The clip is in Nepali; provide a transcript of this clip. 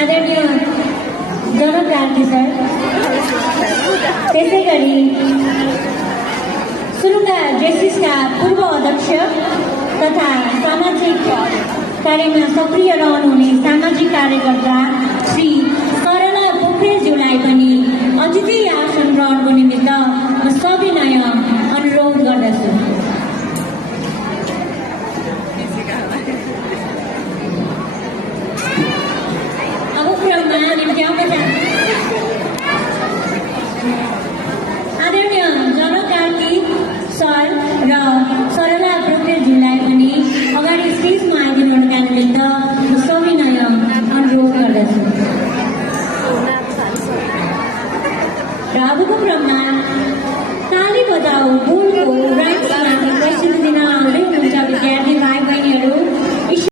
आदरणीय जनप्रार्थी सर, त्यसै गरी सुरुका जेसिसका पूर्व अध्यक्ष तथा सामाजिक कार्यमा सक्रिय रहनुहुने सामाजिक कार्यकर्ता